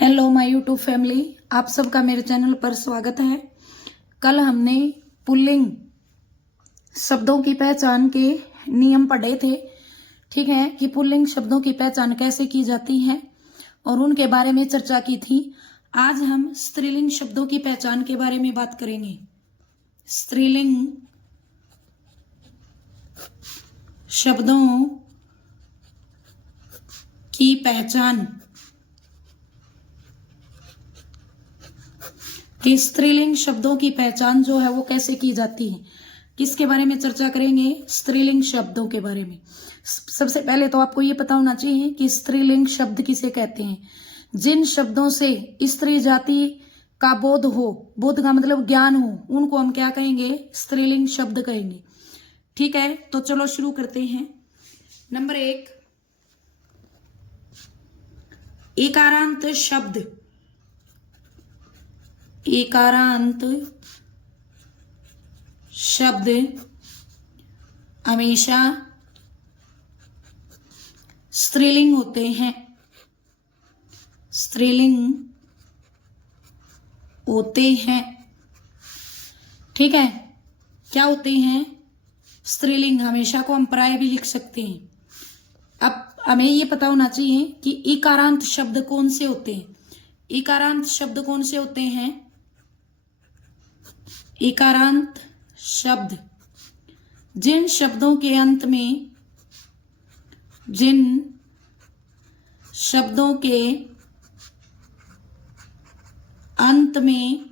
Hello my YouTube family, आप सबका मेरे चैनल पर स्वागत है। कल हमने पुल्लिंग शब्दों की पहचान के नियम पढ़े थे। ठीक है कि पुल्लिंग शब्दों की पहचान कैसे की जाती है और उनके बारे में चर्चा की थी। आज हम स्त्रीलिंग शब्दों की पहचान के बारे में बात करेंगे। स्त्रीलिंग शब्दों की पहचान कि स्त्रीलिंग शब्दों की पहचान जो है वो कैसे की जाती है, किसके बारे में चर्चा करेंगे? स्त्रीलिंग शब्दों के बारे में। सबसे पहले तो आपको ये पता होना चाहिए कि स्त्रीलिंग शब्द किसे कहते हैं। जिन शब्दों से स्त्री जाति का बोध हो, बोध का मतलब ज्ञान हो, उनको हम क्या कहेंगे? स्त्रीलिंग शब्द कहेंगे। ठीक है, तो चलो शुरू करते हैं। नंबर 1, एकारांत शब्द। एकारांत शब्द हमेशा स्त्रीलिंग होते हैं। स्त्रीलिंग होते हैं। ठीक है, क्या होते हैं? स्त्रीलिंग। हमेशा को हम प्राय भी लिख सकते हैं। अब हमें ये पता होना चाहिए कि इकारांत शब्द कौन से होते हैं। इकारांत शब्द कौन से होते हैं? इकारांत शब्द जिन शब्दों के अंत में, जिन शब्दों के अंत में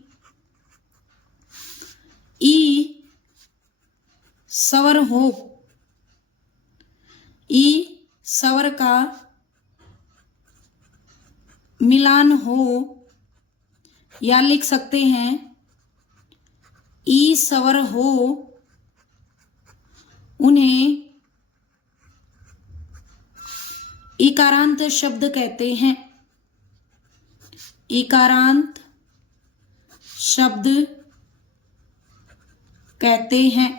ई स्वर हो, ई स्वर का मिलान हो, या लिख सकते हैं ई स्वर हो, उन्हें इकारांत शब्द कहते हैं। इकारांत शब्द कहते हैं।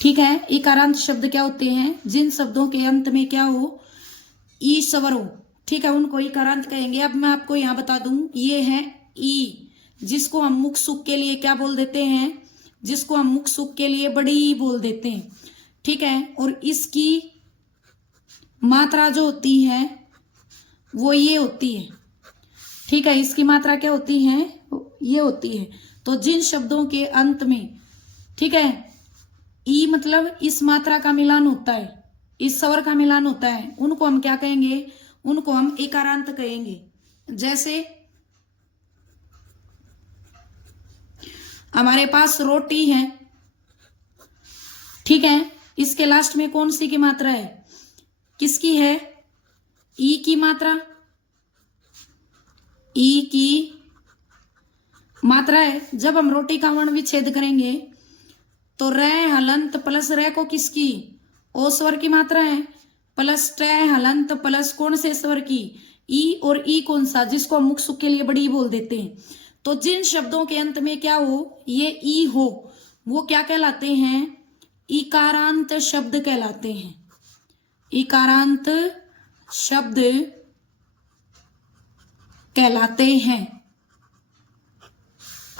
ठीक है, इकारांत शब्द क्या होते हैं? जिन शब्दों के अंत में क्या हो? ई स्वर हो। ठीक है, उनको इकारांत कहेंगे। अब मैं आपको यहां बता दूं, ये है ई, जिसको हम मुख सुख के लिए क्या बोल देते हैं? जिसको हम मुख सुख के लिए बड़ी बोल देते हैं। ठीक है, और इसकी मात्रा जो होती है वो ये होती है। ठीक है, इसकी मात्रा क्या होती है? ये होती है। तो जिन शब्दों के अंत में, ठीक है, ई मतलब इस मात्रा का मिलान होता है, इस स्वर का मिलान होता है, उनको हम क्या कहेंगे? उनको हम इकारांत कहेंगे। जैसे हमारे पास रोटी है। ठीक है, इसके लास्ट में कौन सी की मात्रा है? किसकी है? ई की मात्रा। ई की मात्रा है। जब हम रोटी का वर्ण विच्छेद करेंगे तो रे हलंत प्लस रे को किसकी? ओ स्वर की मात्रा है, प्लस टे हलंत प्लस कौन से स्वर की? ई। और ई कौन सा? जिसको हम मुख सुख के लिए बड़ी बोल देते हैं। तो जिन शब्दों के अंत में क्या हो? ये ई हो, वो क्या कहलाते हैं? इकारांत शब्द कहलाते हैं। इकारांत शब्द कहलाते हैं।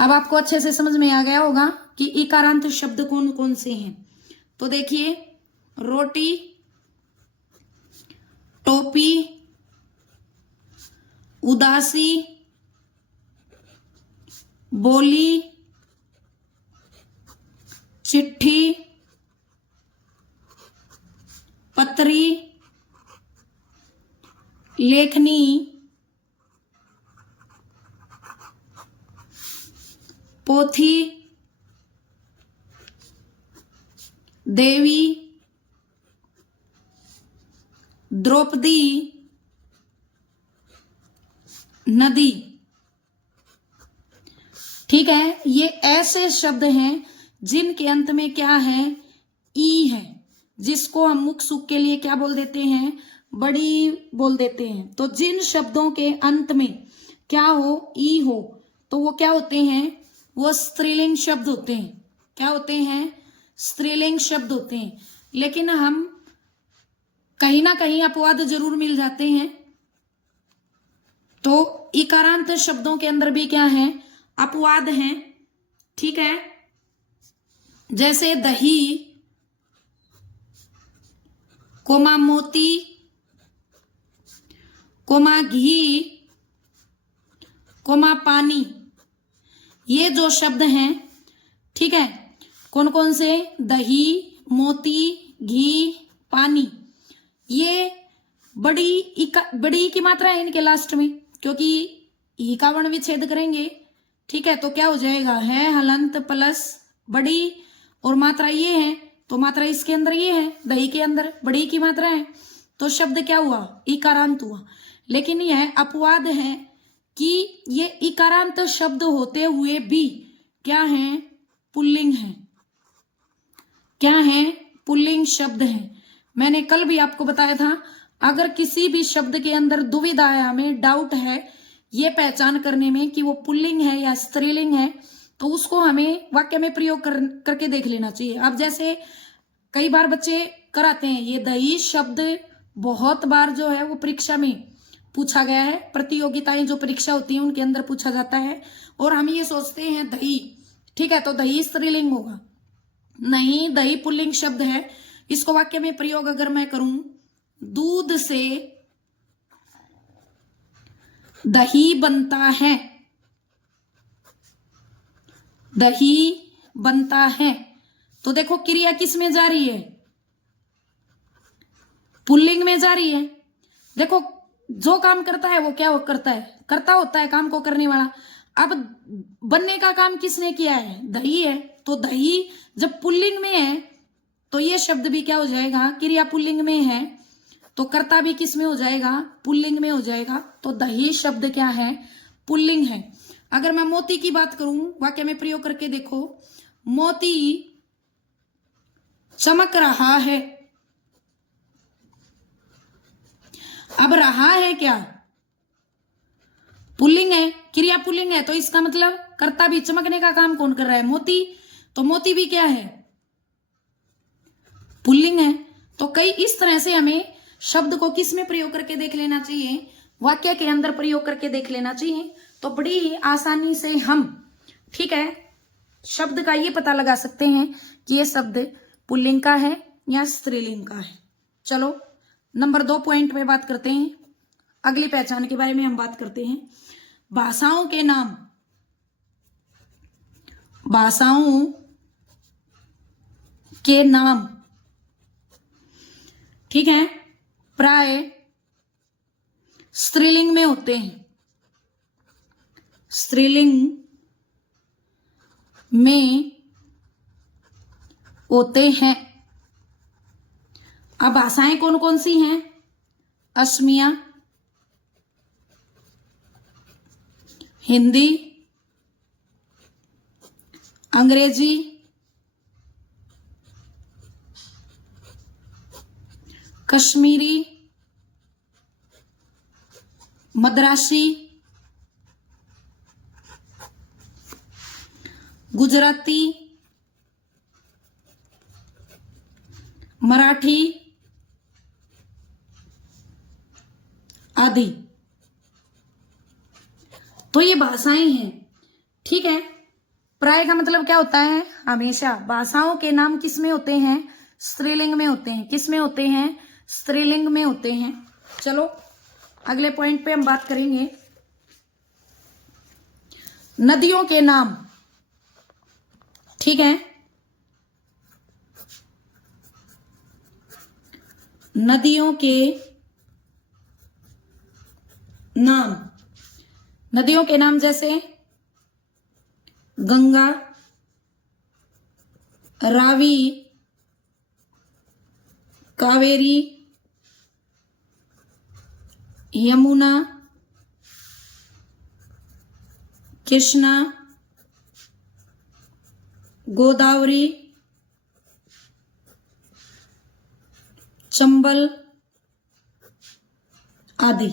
अब आपको अच्छे से समझ में आ गया होगा कि इकारांत शब्द कौन कौन से हैं। तो देखिए, रोटी, टोपी, उदासी, बोली, चिट्ठी, पत्री, लेखनी, पोथी, देवी, द्रौपदी, नदी। ठीक है, ये ऐसे शब्द हैं जिनके अंत में क्या है? ई है, जिसको हम मुख सुख के लिए क्या बोल देते हैं? बड़ी बोल देते हैं। तो जिन शब्दों के अंत में क्या हो? ई हो, तो वो क्या होते हैं? वो स्त्रीलिंग शब्द होते हैं। क्या होते हैं? स्त्रीलिंग शब्द होते हैं। लेकिन हम कहीं ना कहीं अपवाद जरूर मिल जाते हैं। तो इकारांत शब्दों के अंदर भी क्या है, अपवाद हैं, ठीक है। जैसे दही, कोमा मोती, कोमा घी, कोमा पानी, ये जो शब्द हैं, ठीक है, कौन कौन से, दही, मोती, घी, पानी, ये बड़ी की मात्रा है इनके लास्ट में, क्योंकि ई का वर्ण विच्छेद करेंगे, ठीक है। तो क्या हो जाएगा, है हलंत प्लस बड़ी, और मात्रा ये है, तो मात्रा इसके अंदर ये है, दही के अंदर बड़ी की मात्रा है, तो शब्द क्या हुआ, इकारांत हुआ। लेकिन यह अपवाद है कि ये इकारांत शब्द होते हुए भी क्या है, पुल्लिंग है, क्या है, पुल्लिंग शब्द है। मैंने कल भी आपको बताया था, अगर किसी भी शब्द के अंदर दुविधा है, हमें डाउट है ये पहचान करने में कि वो पुल्लिंग है या स्त्रीलिंग है, तो उसको हमें वाक्य में प्रयोग करके देख लेना चाहिए। अब जैसे कई बार बच्चे कराते हैं, ये दही शब्द बहुत बार जो है वो परीक्षा में पूछा गया है, प्रतियोगिताएं जो परीक्षा होती है उनके अंदर पूछा जाता है, और हम ये सोचते हैं दही, ठीक है, तो दही स्त्रीलिंग होगा, नहीं, दही पुल्लिंग शब्द है। इसको वाक्य में प्रयोग अगर मैं करूं, दूध से दही बनता है, दही बनता है, तो देखो क्रिया किस में जा रही है, पुल्लिंग में जा रही है। देखो जो काम करता है वो क्या करता है, करता होता है काम को करने वाला। अब बनने का काम किसने किया है, दही है, तो दही जब पुल्लिंग में है तो ये शब्द भी क्या हो जाएगा, क्रिया पुल्लिंग में है, तो कर्ता भी किस में हो जाएगा, पुल्लिंग में हो जाएगा। तो दही शब्द क्या है, पुल्लिंग है। अगर मैं मोती की बात करूं, वाक्य में प्रयोग करके देखो, मोती चमक रहा है। अब रहा है क्या, पुल्लिंग है, क्रिया पुल्लिंग है, तो इसका मतलब कर्ता भी, चमकने का काम कौन कर रहा है, मोती, तो मोती भी क्या है, पुल्लिंग है। तो कई इस तरह से हमें शब्द को किस में प्रयोग करके देख लेना चाहिए, वाक्य के अंदर प्रयोग करके देख लेना चाहिए, तो बड़ी ही आसानी से हम, ठीक है, शब्द का ये पता लगा सकते हैं कि ये शब्द पुल्लिंग का है या स्त्रीलिंग का है। चलो नंबर 2 पॉइंट में बात करते हैं, अगली पहचान के बारे में हम बात करते हैं, भाषाओं के नाम। भाषाओं के नाम, ठीक है, प्राय स्त्रीलिंग में होते हैं, स्त्रीलिंग में होते हैं। अब भाषाएं कौन कौन सी हैं, असमिया, हिंदी, अंग्रेजी, कश्मीरी, मद्रासी, गुजराती, मराठी आदि। तो ये भाषाएं हैं, ठीक है। प्राय का मतलब क्या होता है, हमेशा। भाषाओं के नाम किस में होते हैं, स्त्रीलिंग में होते हैं। किस में होते हैं, स्त्रीलिंग में होते हैं। चलो अगले पॉइंट पे हम बात करेंगे, नदियों के नाम, ठीक है। नदियों के नाम, नदियों के नाम जैसे गंगा, रावी, कावेरी, यमुना, कृष्णा, गोदावरी, चंबल आदि।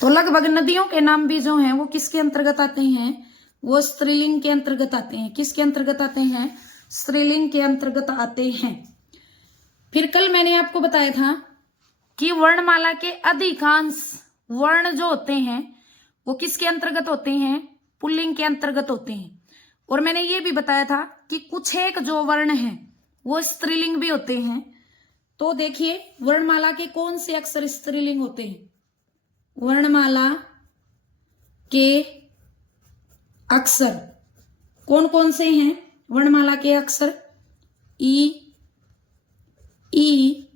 तो लगभग नदियों के नाम भी जो हैं वो किसके अंतर्गत आते हैं, वो स्त्रीलिंग के अंतर्गत आते हैं। किसके अंतर्गत आते हैं, स्त्रीलिंग के अंतर्गत आते हैं। फिर कल मैंने आपको बताया था कि वर्णमाला के अधिकांश वर्ण जो होते हैं वो किसके अंतर्गत होते हैं? पुल्लिंग के अंतर्गत होते हैं। और मैंने ये भी बताया था कि कुछ एक जो वर्ण हैं वो स्त्रीलिंग भी होते हैं। तो देखिए वर्णमाला के कौन से अक्षर स्त्रीलिंग होते हैं? वर्णमाला के अक्षर कौन कौन से हैं? वर्णमाला के अक्षर ई,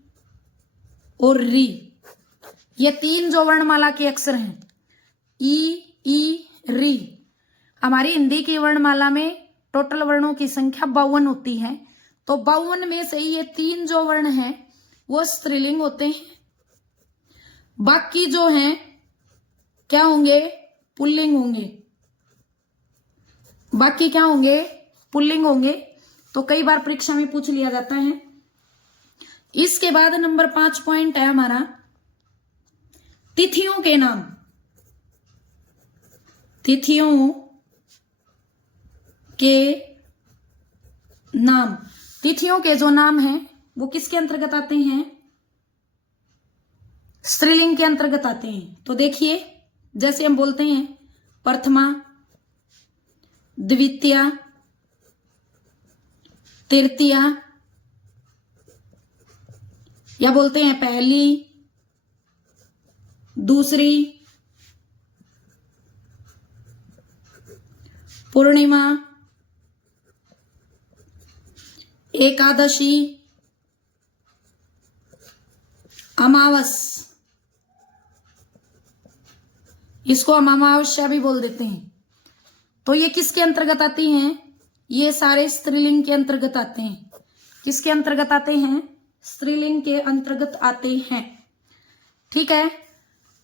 और री, ये तीन जो वर्णमाला के अक्षर हैं, ई, री। हमारी हिंदी की वर्णमाला में टोटल वर्णों की संख्या 52 होती है। तो 52 में से ये तीन जो वर्ण हैं वो स्त्रीलिंग होते हैं। बाकी जो हैं क्या होंगे? पुल्लिंग होंगे। बाकी क्या होंगे? पुल्लिंग होंगे। तो कई बार परीक्षा में पूछ लिया जाता है। इसके बाद नंबर 5 पॉइंट है हमारा तिथियों के नाम। तिथियों के नाम। तिथियों के जो नाम हैं वो किसके अंतर्गत आते हैं? स्त्रीलिंग के अंतर्गत आते हैं। तो देखिए जैसे हम बोलते हैं प्रथमा, द्वितीया, तृतीया, या बोलते हैं पहली, दूसरी, पूर्णिमा, एकादशी, अमावस। इसको हम अमावस्या भी बोल देते हैं। तो ये किसके अंतर्गत आती हैं? ये सारे स्त्रीलिंग के अंतर्गत आते हैं। किसके अंतर्गत आते हैं? स्त्रीलिंग के अंतर्गत आते हैं। ठीक है।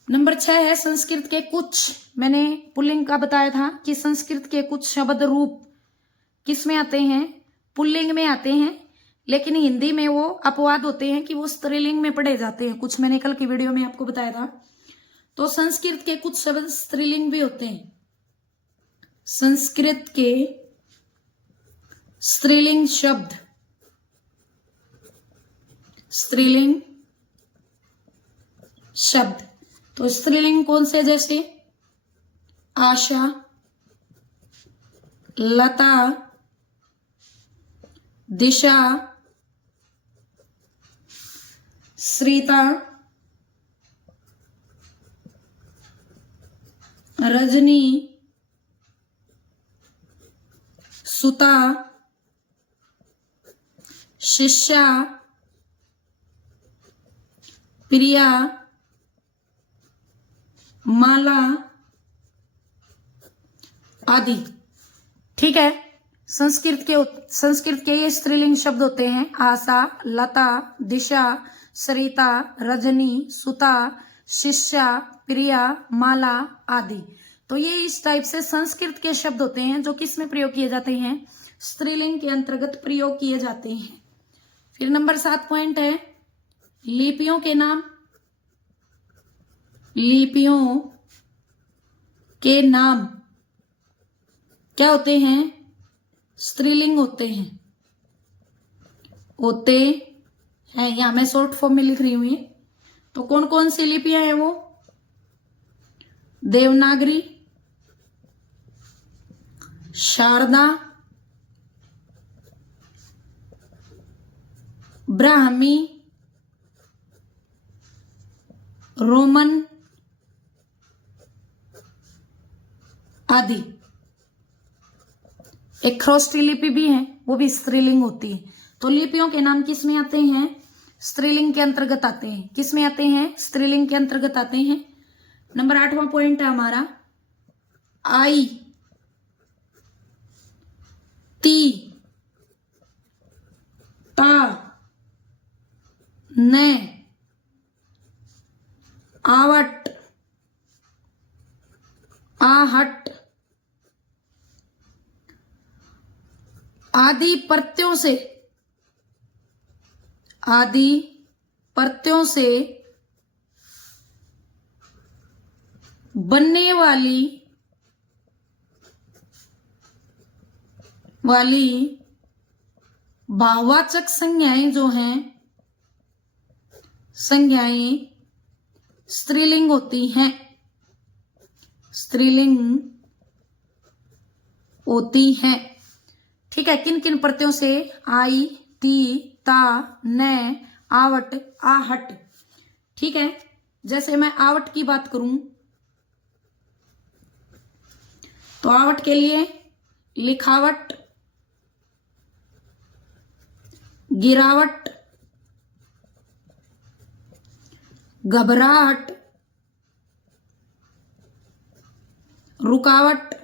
नंबर 6 है संस्कृत के कुछ। मैंने पुल्लिंग का बताया था कि संस्कृत के कुछ शब्द रूप किस में आते हैं? पुल्लिंग में आते हैं। लेकिन हिंदी में वो अपवाद होते हैं कि वो स्त्रीलिंग में पढ़े जाते हैं। कुछ मैंने कल की वीडियो में आपको बताया था। तो संस्कृत के कुछ शब्द स्त्रीलिंग भी होते हैं। संस्कृत के स्त्रीलिंग शब्द, स्त्रीलिंग शब्द। तो स्त्रीलिंग कौन से? जैसे आशा, लता, दिशा, श्रीता, रजनी, सुता, शिष्या, प्रिया, माला आदि। ठीक है। संस्कृत के ये स्त्रीलिंग शब्द होते हैं आशा, लता, दिशा, सरिता, रजनी, सुता, शिष्या, प्रिया, माला आदि। तो ये इस टाइप से संस्कृत के शब्द होते हैं जो किस में प्रयोग किए जाते हैं? स्त्रीलिंग के अंतर्गत प्रयोग किए जाते हैं। फिर नंबर 7 पॉइंट है लिपियों के नाम। लिपियों के नाम क्या होते हैं? स्त्रीलिंग होते हैं। यहां मैं शॉर्ट फॉर्म में लिख रही हूं। तो कौन कौन सी लिपियां हैं वो? देवनागरी, शारदा, ब्राह्मी, रोमन आदि। एक ख्रोष्टी लिपि भी है, वो भी स्त्रीलिंग होती है। तो लिपियों के नाम किस में आते हैं? स्त्रीलिंग के अंतर्गत आते हैं। किस में आते हैं? स्त्रीलिंग के अंतर्गत आते हैं। नंबर 8वां पॉइंट है हमारा आई, ती, ता, ने, आवट, आहट आदि प्रत्ययों से बनने वाली भाववाचक संज्ञाएं जो हैं, संज्ञाएं स्त्रीलिंग होती हैं, स्त्रीलिंग होती हैं। ठीक है, किन किन प्रत्ययों से? आई, ती, ता, न, आवट, आहट। ठीक है, जैसे मैं आवट की बात करूं तो आवट के लिए लिखावट, गिरावट, घबराहट, रुकावट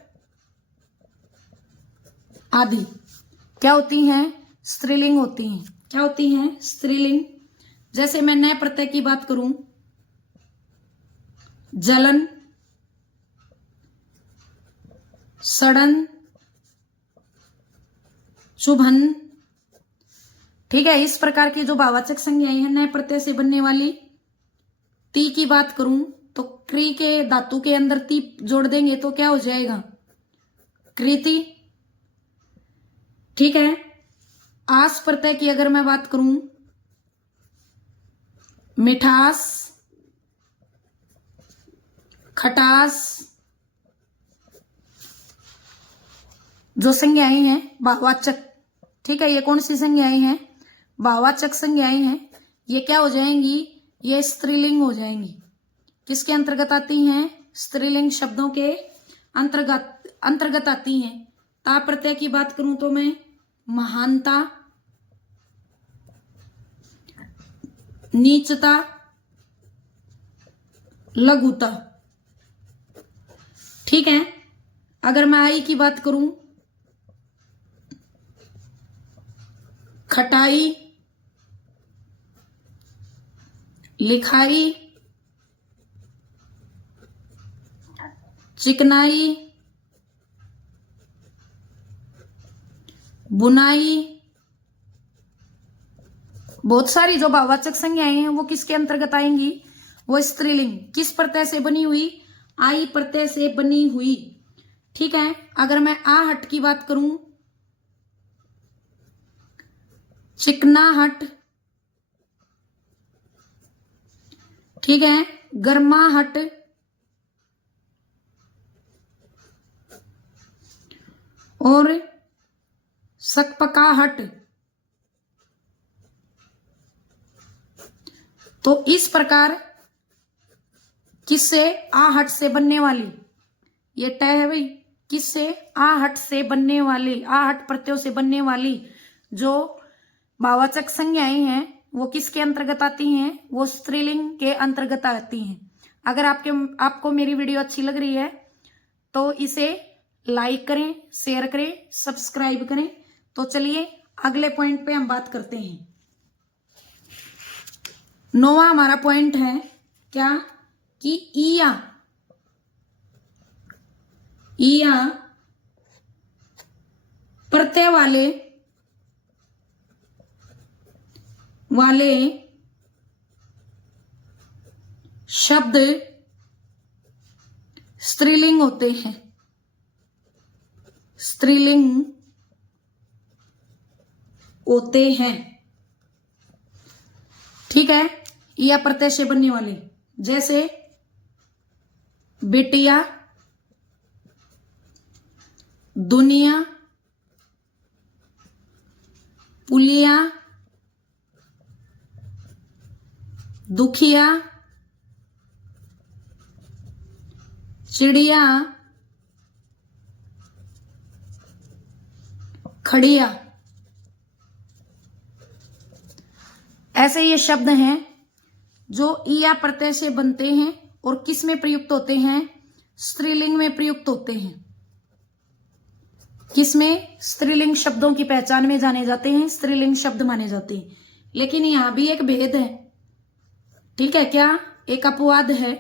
आदि क्या होती हैं? स्त्रीलिंग होती हैं। क्या होती हैं? स्त्रीलिंग। जैसे मैं नए प्रत्यय की बात करूं, जलन, सड़न, चुभन। ठीक है, इस प्रकार की जो भाववाचक संज्ञाएं हैं नए प्रत्यय से बनने वाली। ती की बात करूं तो क्री के धातु के अंदर ती जोड़ देंगे तो क्या हो जाएगा? कृति। ठीक है, आस प्रत्यय की अगर मैं बात करूं, मिठास, खटास। जो संज्ञाएं हैं भाववाचक, ठीक है, ये कौन सी संज्ञाएं हैं? भाववाचक संज्ञाएं हैं। ये क्या हो जाएंगी? ये स्त्रीलिंग हो जाएंगी। किसके अंतर्गत आती हैं? स्त्रीलिंग शब्दों के अंतर्गत आती हैं। ता प्रत्यय की बात करूं तो मैं महानता, नीचता, लघुता। ठीक है, अगर मैं आई की बात करूं, खटाई, लिखाई, चिकनाई, बुनाई। बहुत सारी जो भाववाचक संज्ञाएं हैं वो किसके अंतर्गत आएंगी? वो स्त्रीलिंग। किस प्रत्यय से बनी हुई? आई प्रत्यय से बनी हुई। ठीक है, अगर मैं आहट की बात करूं, चिकनाहट, ठीक है, गर्माहट, और सकपकाहट। तो इस प्रकार किससे? आहट से बनने वाली, ये ट है भाई, किससे? आहट से बनने वाली, आहट प्रत्ययों से बनने वाली जो भाववाचक संज्ञाएं हैं वो किसके अंतर्गत आती हैं? वो स्त्रीलिंग के अंतर्गत आती हैं। अगर आपको मेरी वीडियो अच्छी लग रही है तो इसे लाइक करें, शेयर करें, सब्सक्राइब करें। तो चलिए अगले पॉइंट पे हम बात करते हैं। 9वां हमारा पॉइंट है क्या? कि ईया प्रत्यय वाले शब्द स्त्रीलिंग होते हैं, स्त्रीलिंग होते हैं। ठीक है, या प्रत्यय से बनने वाले, जैसे बिटिया, दुनिया, पुलिया, दुखिया, चिड़िया, खड़िया। ऐसे ये शब्द हैं जो ईया प्रत्यय से बनते हैं और किस में प्रयुक्त होते हैं? स्त्रीलिंग में प्रयुक्त होते हैं। किसमें? स्त्रीलिंग शब्दों की पहचान में जाने जाते हैं, स्त्रीलिंग शब्द माने जाते हैं। लेकिन यहां भी एक भेद है। ठीक है, क्या? एक अपवाद है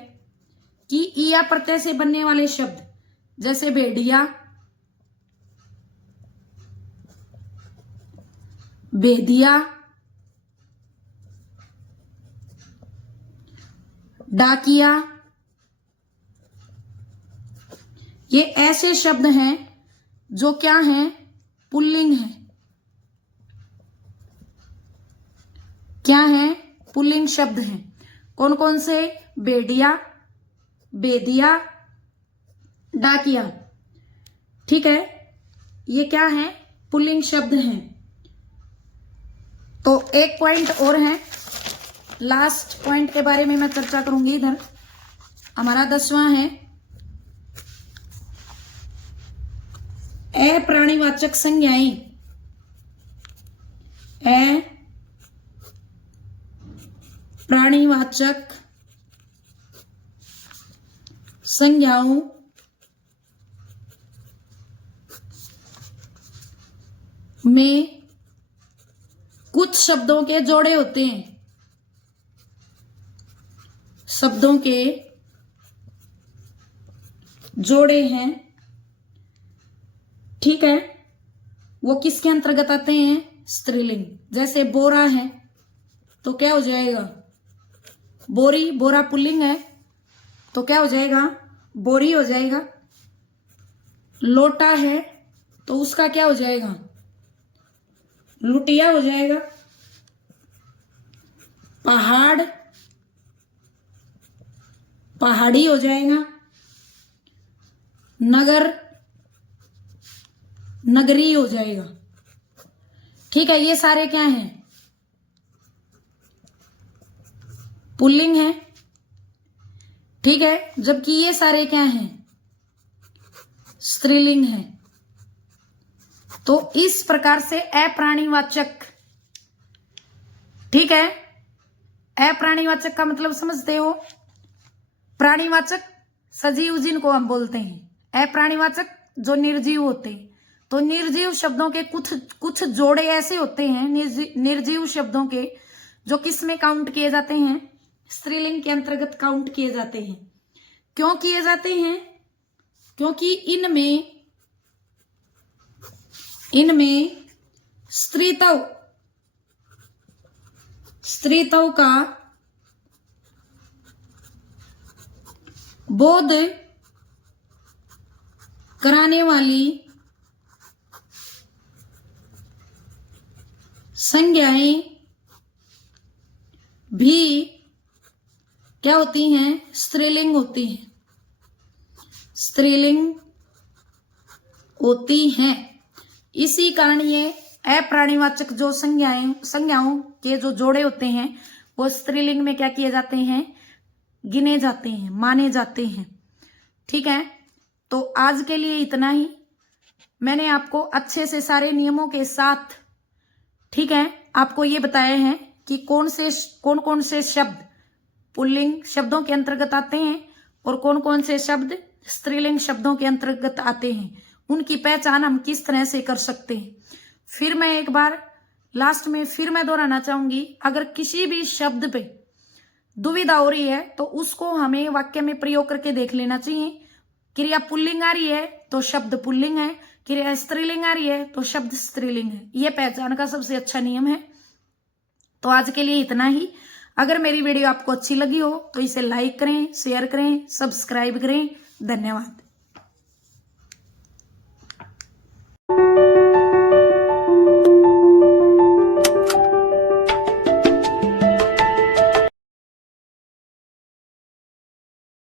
कि ईया प्रत्यय से बनने वाले शब्द जैसे भेड़िया, भेदिया, डाकिया, ये ऐसे शब्द हैं जो क्या हैं? पुल्लिंग है। क्या है? पुल्लिंग शब्द हैं। कौन कौन से? बेडिया, बेदिया, डाकिया। ठीक है, ये क्या है? पुल्लिंग शब्द हैं। तो एक पॉइंट और है, लास्ट पॉइंट के बारे में मैं चर्चा करूंगी। इधर हमारा 10वां है अप्राणीवाचक संज्ञाएं। अप्राणीवाचक संज्ञाओं में कुछ शब्दों के जोड़े होते हैं। शब्दों के जोड़े हैं, ठीक है, वो किसके अंतर्गत आते हैं? स्त्रीलिंग। जैसे बोरा है तो क्या हो जाएगा? बोरी। बोरा पुल्लिंग है तो क्या हो जाएगा? बोरी हो जाएगा। लोटा है तो उसका क्या हो जाएगा? लुटिया हो जाएगा। पहाड़, पहाड़ी हो जाएगा। नगर, नगरी हो जाएगा। ठीक है, ये सारे क्या हैं? पुल्लिंग है। ठीक है, जबकि ये सारे क्या हैं? स्त्रीलिंग है। तो इस प्रकार से अप्राणीवाचक, ठीक है, अप्राणीवाचक का मतलब समझते हो? प्राणीवाचक सजीव जिनको हम बोलते हैं, अप्राणीवाचक जो निर्जीव होते हैं। तो निर्जीव शब्दों के कुछ जोड़े ऐसे होते हैं, निर्जीव शब्दों के, जो किस में काउंट किए जाते हैं? स्त्रीलिंग के अंतर्गत काउंट किए जाते हैं। क्यों किए जाते हैं? क्योंकि इनमें स्त्रीत्व का बोध कराने वाली संज्ञाएं भी क्या होती हैं? स्त्रीलिंग होती हैं। स्त्रीलिंग होती हैं। इसी कारण ये अप्राणीवाचक जो संज्ञाओं के जो जोड़े होते हैं वो स्त्रीलिंग में क्या किए जाते हैं? गिने जाते हैं, माने जाते हैं। ठीक है, तो आज के लिए इतना ही। मैंने आपको अच्छे से सारे नियमों के साथ, ठीक है, आपको ये बताया है कि कौन कौन से शब्द पुल्लिंग शब्दों के अंतर्गत आते हैं और कौन कौन से शब्द स्त्रीलिंग शब्दों के अंतर्गत आते हैं। उनकी पहचान हम किस तरह से कर सकते हैं। फिर मैं एक बार लास्ट में फिर मैं दोहराना चाहूंगी, अगर किसी भी शब्द पे दुविधा हो रही है तो उसको हमें वाक्य में प्रयोग करके देख लेना चाहिए। क्रिया पुल्लिंग आ रही है तो शब्द पुल्लिंग है, क्रिया स्त्रीलिंग आ रही है तो शब्द स्त्रीलिंग है। यह पहचान का सबसे अच्छा नियम है। तो आज के लिए इतना ही। अगर मेरी वीडियो आपको अच्छी लगी हो तो इसे लाइक करें, शेयर करें, सब्सक्राइब करें। धन्यवाद।